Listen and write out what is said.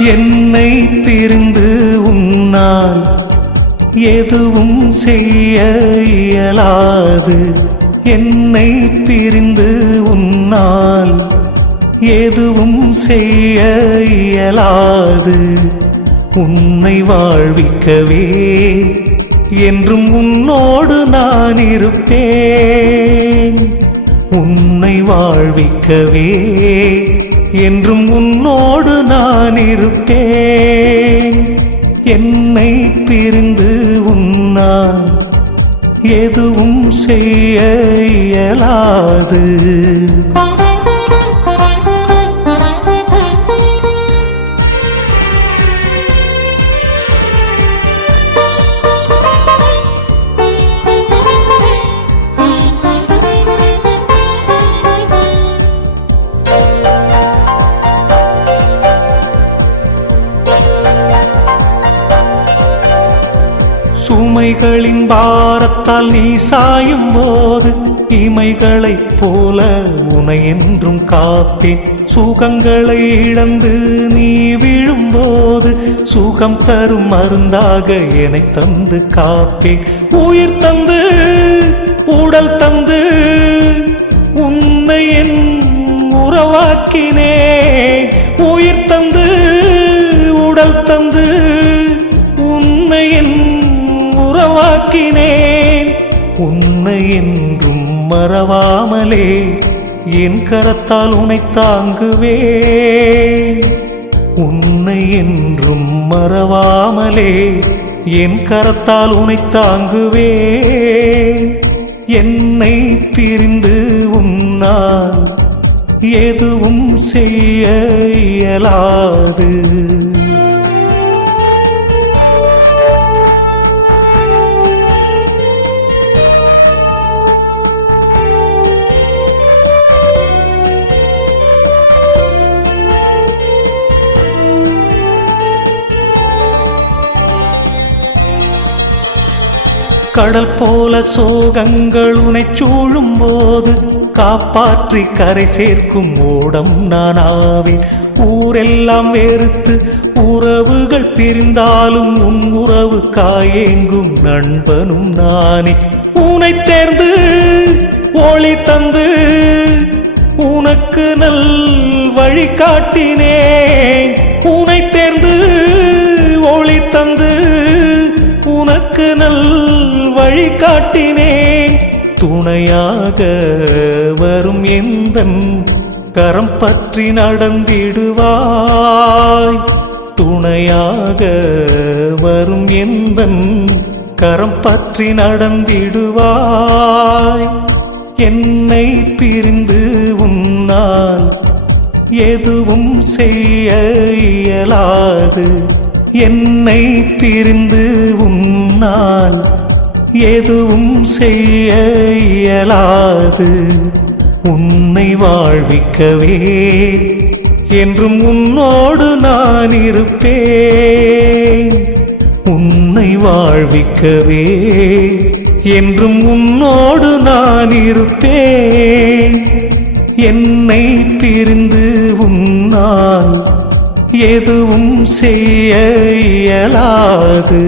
என்னை பிரிந்து உன்னால் எதுவும் செய்ய இயலாது. என்னை பிரிந்து உன்னால் எதுவும் செய்ய இயலாது. உன்னை வாழ்விக்கவே என்றும் உன்னோடு நான் இருப்பேன். உன்னை வாழ்விக்கவே என்றும் உன்னோடு நான் இருப்பேன். என்னை பிரிந்து உன்னால் எதுவும் செய்ய இயலாது. சுமைகளின் பாரத்தால் நீ சாயும் போது இமைகளைப் போல உனை என்றும் காப்பேன். சுகங்களை இழந்து நீ விழும்போது சுகம் தரும் மருந்தாக என்னை தந்து காப்பேன். உயிர் தந்து உடல் தந்து உன்னை என் உறவாக்கினேன். உயிர் தந்து உடல் தந்து உன்னை என் உறவாக்கினேன். உன்னை என்றும் மறவாமலே என் கரத்தால் உன்னை தாங்குவேன். உன்னை என்றும் மறவாமலே என் கரத்தால் உன்னை தாங்குவேன். என்னை பிரிந்து உன்னால் எதுவும் செய்ய இயலாது. கடல் போல சோகங்கள் உனை சூழும் போது காப்பாற்றி கரை சேர்க்கும் ஓடம் நானாவேன். ஊரெல்லாம் வெறுத்து உறவுகள் பிரிந்தாலும் உன் உறவு காயேங்கும் நண்பனும் நானே. உனை தேர்ந்து ஒளி தந்து உனக்கு நல் வழி காட்டினேன். உனை தேர்ந்து ஒளி தந்து உனக்கு நல் வழி காட்டினேன். துணையாக வரும் எந்தன் கரம் பற்றி நடந்திடுவாய். துணையாக வரும் எந்தன் கரம் பற்றி நடந்திடுவாய். என்னை பிரிந்து உன்னால் எதுவும் செய்ய இயலாது. என்னை பிரிந்து உன்னால் எதுவும் செய்ய இயலாது. உன்னை வாழ்விக்கவே என்றும் உன்னோடு நான் இருப்பேன். உன்னை வாழ்விக்கவே என்றும் உன்னோடு நான் இருப்பேன். என்னை பிரிந்து உன்னால் எதுவும் செய்ய இயலாது.